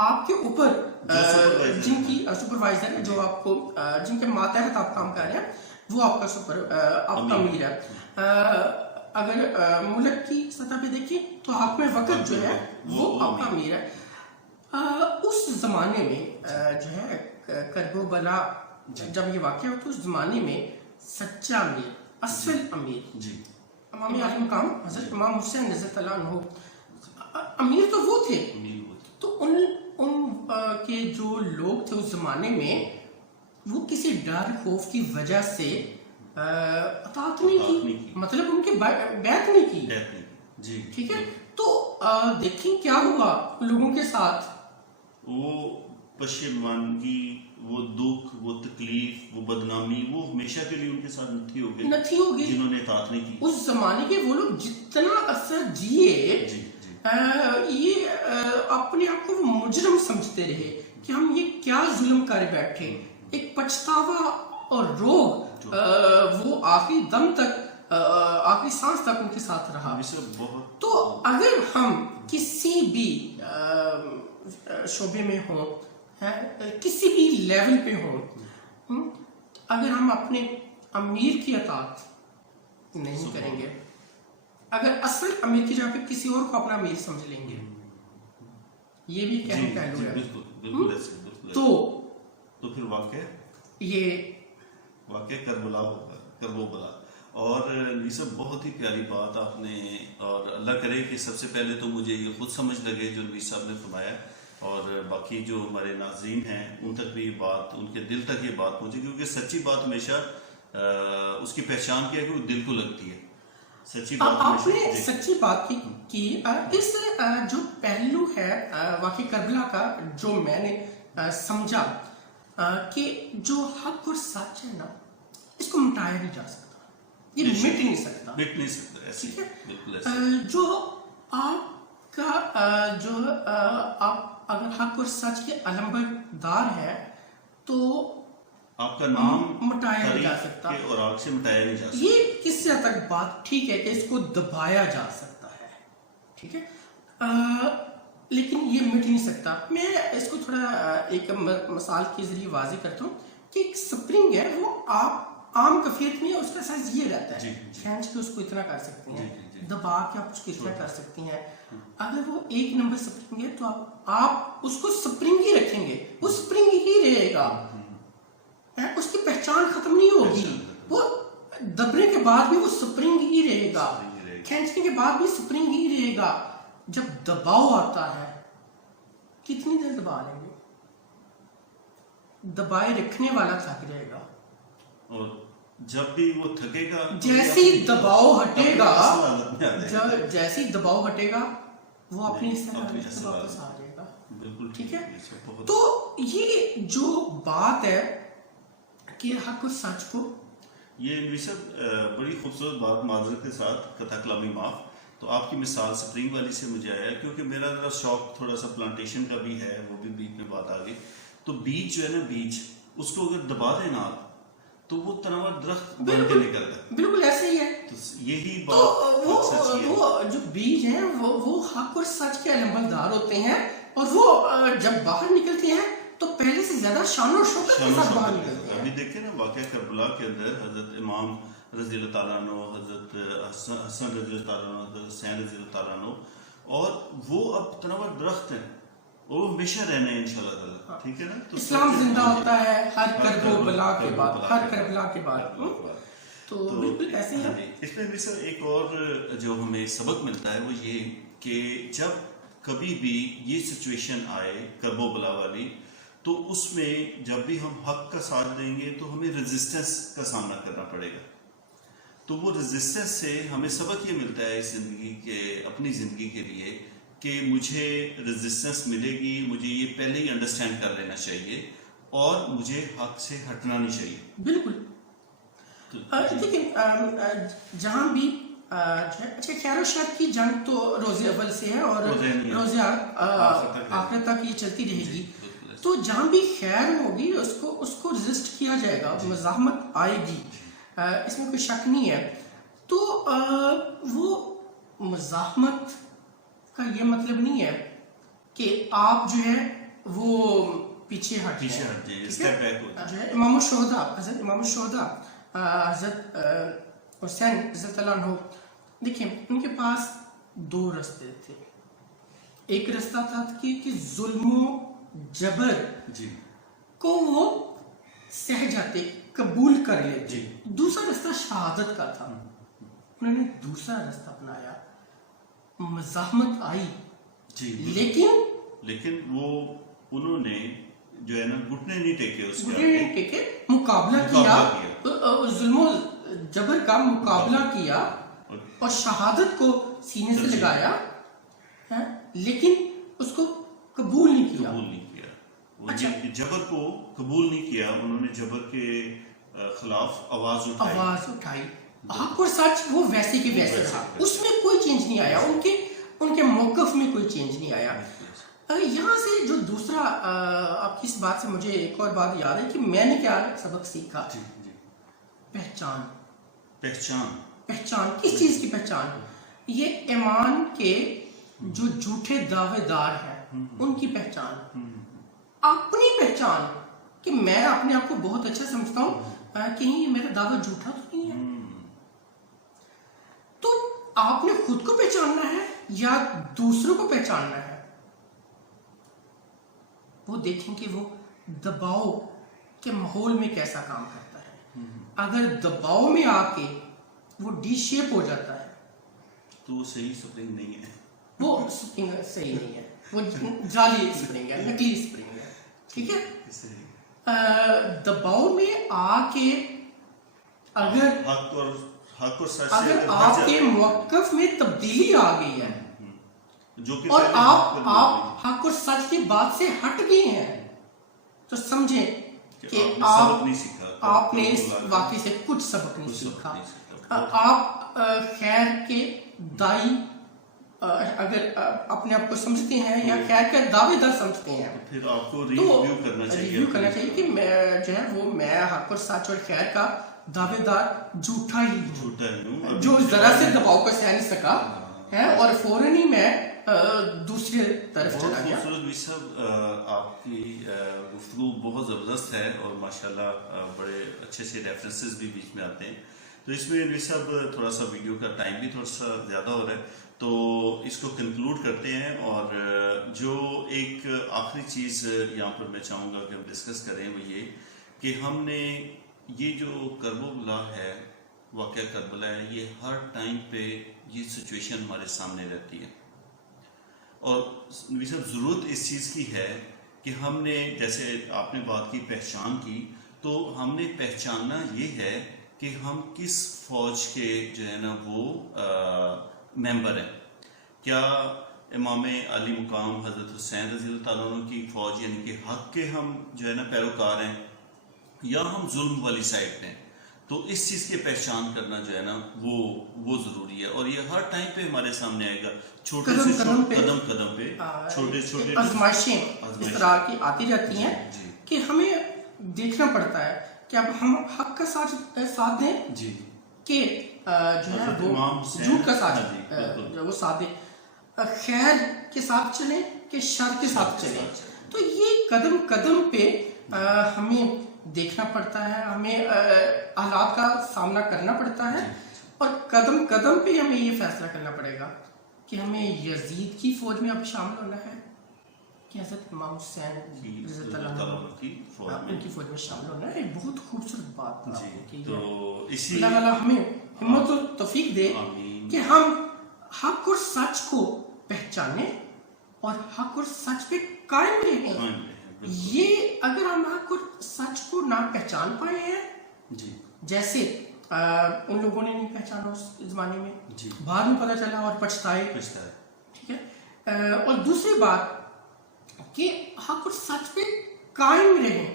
آپ کے اوپر supervisor جن کی سپروائزر ہے، جو آپ کو جن کے ماتحت آپ کام کر رہے ہیں، وہ آپ کا آپ کا امیر ہے. اگر ملک کی سطح پہ دیکھیں تو حاکم وقت جو ہے وہ آپ کا امیر ہے. اس زمانے میں جو ہے کرب و بلا جب یہ واقعہ ہو تو اس زمانے میں سچا امیر، اصل امیر جی امام اعظم مقام حضرت امام حسین رضی اللہ عنہ امیر تو وہ تھے. تو ان کے جو لوگ تھے اس زمانے میں وہ کسی ڈر خوف کی وجہ سے اطاعت نہیں کی، مطلب ان کے بیعت نہیں کی. جی ٹھیک ہے. تو دیکھیں کیا ہوا لوگوں کے ساتھ. وہ پشیمانگی، وہ دکھ، وہ تکلیف، وہ بدنامی، وہ ہمیشہ کے لیے ان کے ساتھ نتھی ہوگی جنہوں نے اطاعت نہیں کی. اس زمانے کے وہ لوگ جتنا عرصہ جیے یہ اپنے آپ کو مجرم سمجھتے رہے کہ ہم یہ کیا ظلم کر بیٹھے. ایک پچھتاوا اور روگ وہ آخری دم تک، آخری سانس تک ان کے ساتھ رہا. تو اگر ہم کسی بھی شعبے میں ہوں، کسی بھی لیول پہ ہوں، اگر ہم اپنے امیر کی اطاعت نہیں کریں گے، اگر اصل امیر کی جگہ پہ کسی اور کو اپنا امیر سمجھ لیں گے، یہ بھی ایک اہم پہلو ہے. تو پھر واقعہ کربلا ہوگا، کرب و بلا. اور یہ سب بہت ہی پیاری بات آپ نے، اور اللہ کرے کہ سب سے پہلے تو مجھے یہ خود سمجھ لگے جو نبی صاحب نے فرمایا، اور باقی جو ہمارے ناظرین ہیں ان تک بھی یہ بات، ان کے دل تک یہ بات پہنچے، کیونکہ سچی بات ہمیشہ اس کی پہچان کیا ہے کہ وہ دل کو لگتی ہے. سچی بات آپ نے سچی بات کی. اس جو پہلو ہے واقعی کربلا کا، جو میں نے سمجھا کہ جو حق اور سچ ہے نا، اس کو مٹایا نہیں جا سکتا، یہ مٹ نہیں سکتا. ٹھیک ہے. جو آپ کا جو آپ اگر حق اور سچ کے علمبردار ہے تو آپ کا نام مٹایا نہیں جا سکتا، اور آگ سے مٹایا نہیں جا سکتا. یہ کس حد تک بات ٹھیک ہے کہ اس کو دبایا جا سکتا ہے. ٹھیک ہے. لیکن یہ مٹ نہیں سکتا. میں اس کو تھوڑا ایک مثال کے ذریعے واضح کرتا ہوں کہ ایک سپرنگ ہے، وہ آپ عام کیفیت میں اس کا سائز یہ رہتا ہے، کھینچ کے اس کو اتنا کر سکتی ہیں، دبا کے آپ اس کو اتنا کر سکتی ہیں. اگر وہ 1 نمبر سپرنگ ہے تو آپ اس کو سپرنگ ہی رکھیں گے، وہ سپرنگ ہی رہے گا، اس کی پہچان ختم نہیں ہوگی. وہ دبنے کے بعد بھی وہ سپرنگ ہی رہے گا، کھینچنے کے بعد بھی سپرنگ ہی رہے گا. جب دباؤ آتا ہے کتنی دیر دبا لیں گے؟ دبائے رکھنے والا تھک جائے گا، اور جب بھی وہ تھکے گا، جیسے ہی دباؤ ہٹے گا، جیسے ہی دباؤ ہٹے گا وہ اپنی واپس آ جائے گا. بالکل ٹھیک ہے. تو یہ جو بات ہے کہ حق اور سچ کو، یہ بڑی خوبصورت بات، معذرت کے ساتھ قطع کلامی معاف. تو آپ کی مثال سپرنگ والی سے مجھے آیا، کیونکہ میرا ذرا شوق تھوڑا سا پلانٹیشن کا بھی ہے، وہ بھی بیچ میں بات آ گئی. تو بیج جو ہے نا، بیج اس کو اگر دبا دیں نا تو وہ تناور درخت بن کے نکلتا ہے. بالکل ایسے ہی ہے. تو یہی بات وہ جو بیج ہیں وہ حق اور سچ کے علمبردار ہوتے ہیں، اور وہ جب باہر نکلتے ہیں تو پہلے سے زیادہ شان و شوکت کے ساتھ باہر نکلتے ہیں. ابھی دیکھیں نا واقعہ کربلا کے اندر حضرت امام رضی اللہ تعالیٰ عنہ، حضرت حسن رضی اللہ تعالیٰ عنہ، حضرت حسین رضی اللہ تعالیٰ عنہ، اور وہ اب تناور درخت ہیں، اور وہ ہمیشہ رہنے ہیں انشاءاللہ تعالیٰ. ٹھیک ہے نا. تو اسلام زندہ ہوتا ہے ہر کرب و بلا کے بعد، ہر کربلا کے بعد. تو بالکل ایسے ہی. اس میں بھی سر ایک اور جو ہمیں سبق ملتا ہے وہ یہ کہ جب کبھی بھی یہ سچویشن آئے کرب و بلا والی، تو اس میں جب بھی ہم حق کا ساتھ دیں گے تو ہمیں ریزسٹنس کا سامنا کرنا پڑے گا. تو وہ ریزسٹنس سے ہمیں سبق یہ ملتا ہے اس زندگی کے، اپنی زندگی کے لیے، کہ مجھے ریزسٹنس ملے گی، مجھے یہ پہلے ہی انڈرسٹینڈ کر لینا چاہیے، اور مجھے حق سے ہٹنا نہیں چاہیے. بالکل. دیکھیں جہاں بھی اچھا، خیر و شر کی جنگ تو روز اول سے ہے اور روز آخرت تک یہ چلتی رہے گی. تو جہاں بھی خیر ہوگی اس کو رزسٹ کیا جائے گا، مزاحمت آئے گی، اس میں کوئی شک نہیں ہے. تو وہ مزاحمت کا یہ مطلب نہیں ہے کہ آپ جو ہے وہ پیچھے ہٹ جائیں، اسٹیپ بیک ہو جو ہے امام الشہداء حضرت امام الشہداء حضرت حسین رضی اللہ عنہ، دیکھیں ان کے پاس دو راستے تھے. ایک راستہ تھا کہ ظلم و جبر کو وہ سہ جاتے، قبول کر لیتے. دوسرا راستہ شہادت کا تھا. انہوں نے دوسرا راستہ اپنایا. مزاحمت آئی لیکن وہ انہوں نے جو ہے نا گھٹنے نہیں ٹیکے، اس کے مقابلہ کیا، ظلم و جبر کا مقابلہ کیا اور شہادت کو سینے سے لگایا، لیکن اس کو قبول نہیں کیا. جبر کو قبول نہیں کیا. انہوں نے جبر کے خلاف آواز اٹھائی. حق اور سچ وہ ویسے کے ویسے تھا، اس میں کوئی چینج نہیں آیا. ان کے موقف میں کوئی چینج نہیں آیا. یہاں سے جو دوسرا آپ کی اس بات سے مجھے ایک اور بات یاد ہے کہ میں نے کیا سبق سیکھا. پہچان کس چیز کی پہچان؟ یہ ایمان کے جو جھوٹے دعوے دار ہیں ان کی پہچان، اپنی پہچان کہ میں اپنے آپ کو بہت اچھا سمجھتا ہوں، کہیں یہ میرا دعویٰ جھوٹا تو نہیں ہے. تو آپ نے خود کو پہچاننا ہے یا دوسروں کو پہچاننا ہے. وہ دیکھیں کہ وہ دباؤ کے ماحول میں کیسا کام کرتا ہے. اگر دباؤ میں آ کے وہ ڈی شیپ ہو جاتا ہے تو وہ صحیح سپرنگ نہیں ہے، وہ سپرنگ صحیح نہیں ہے، وہ جعلی سپرنگ ہے، نکلی سپرنگ ہے. ٹھیک ہے. دباؤ میں آ کے اگر آپ کے موقف میں تبدیلی آ گئی ہے اور آپ حق اور سچ کی بات سے ہٹ گئے ہیں تو سمجھیں کہ آپ نے اس واقعے سے کچھ سبق نہیں سیکھا. آپ خیر کے دائی اگر اپنے آپ کو سمجھتے ہیں یا خیر کے دعوے دار سمجھتے ہیں پھر آپ کو ریویو کرنا چاہیے کہ میں جو ہے وہ میں حق اور سچ اور خیر کا دعوے دار جھوٹا ہی ہوں جو ذرا سے دباؤ کو سہ نہیں سکا ہے اور فوراً ہی میں دوسری طرف چلا گیا. صاحب آپ کی گفتگو بہت زبردست ہے اور ماشاءاللہ بڑے اچھے سے ریفرنسز بھی بیچ میں آتے ہیں. تو اس میں انویس صاحب تھوڑا سا ویڈیو کا ٹائم بھی تھوڑا سا زیادہ ہو رہا ہے تو اس کو کنکلوڈ کرتے ہیں. اور جو ایک آخری چیز یہاں پر میں چاہوں گا کہ ہم ڈسکس کریں وہ یہ کہ ہم نے یہ جو کربلا ہے، واقعہ کربلا ہے، یہ ہر ٹائم پہ یہ سچویشن ہمارے سامنے رہتی ہے. اور ضرورت اس چیز کی ہے کہ ہم نے جیسے آپ نے بات کی پہچان کی، تو ہم نے پہچاننا یہ ہے کہ ہم کس فوج کے جو ہے نا وہ ممبر ہیں. کیا امام علی مقام حضرت حسین رضی اللہ تعالیٰ عنہ کی فوج یعنی کہ حق کے ہم جو ہے نا پیروکار ہیں یا ہم ظلم والی سائڈ ہیں؟ تو اس چیز کی پہچان کرنا جو ہے نا وہ ضروری ہے. اور یہ ہر ٹائم پہ ہمارے سامنے آئے گا، چھوٹے سے قدم پہ چھوٹے چھوٹے آزمائشیں اس طرح کی آتی رہتی ہیں کہ ہمیں دیکھنا پڑتا ہے کہ اب ہم حق کا ساتھ دیں کہ جو ہے وہ جھوٹ کا ساتھ وہ ساتھ دیں، خیر کے ساتھ چلیں کہ شر کے ساتھ چلیں. تو یہ قدم قدم پہ ہمیں دیکھنا پڑتا ہے، ہمیں حالات کا سامنا کرنا پڑتا ہے اور قدم قدم پہ ہمیں یہ فیصلہ کرنا پڑے گا کہ ہمیں یزید کی فوج میں اب شامل ہونا ہے کہ حضرت امام حسین رضی اللہ عنہ ان کی فوج میں شامل ہونا ہے. بہت خوبصورت بات اللہ تعالیٰ ہمیں ہمت و توفیق دے کہ ہم حق اور سچ کو پہچانیں اور حق اور سچ پہ قائم رہیں. یہ اگر ہم حق اور سچ کو نہ پہچان پائے ہیں جیسے ان لوگوں نے نہیں پہچانا اس زمانے میں، بعد میں پتہ چلا اور پچھتائے. ٹھیک ہے. اور دوسری بات کہ حق اور سچ پہ قائم رہیں.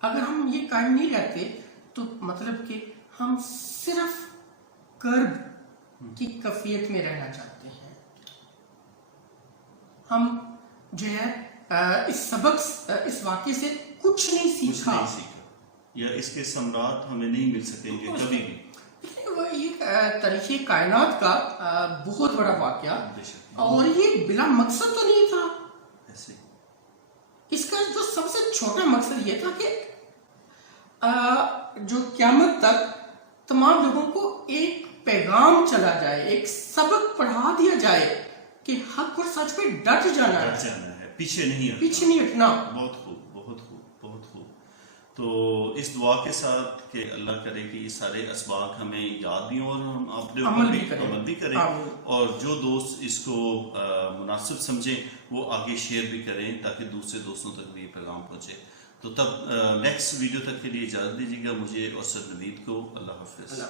اگر ہم یہ قائم نہیں رہتے تو مطلب کہ ہم صرف کرب کی کیفیت میں رہنا چاہتے ہیں. ہم جو ہے اس سبق اس واقعے سے کچھ نہیں سیکھا یا اس کے ثمرات ہمیں نہیں مل سکیں گے کبھی بھی. یہ تاریخ کائنات کا بہت بڑا واقعہ اور یہ بلا مقصد تو نہیں تھا. اس کا جو سب سے چھوٹا مقصد یہ تھا کہ جو قیامت تک تمام لوگوں کو ایک پیغام چلا جائے، ایک سبق پڑھا دیا جائے کہ حق اور سچ پہ ڈٹ جانا ہے، پیچھے نہیں ہٹنا. بہت خوب، بہت خوب، بہت خوب. تو اس دعا کے ساتھ کہ اللہ کرے کہ یہ سارے اسباق ہمیں یاد بھی ہوں اور ہم اپنے عمل بھی کریں، اور جو دوست اس کو مناسب سمجھیں وہ آگے شیئر بھی کریں تاکہ دوسرے دوستوں تک بھی یہ پیغام پہنچے. تو تب نیکسٹ ویڈیو تک کے لیے اجازت دیجیے گا مجھے اور سر نوید کو. اللہ حافظ.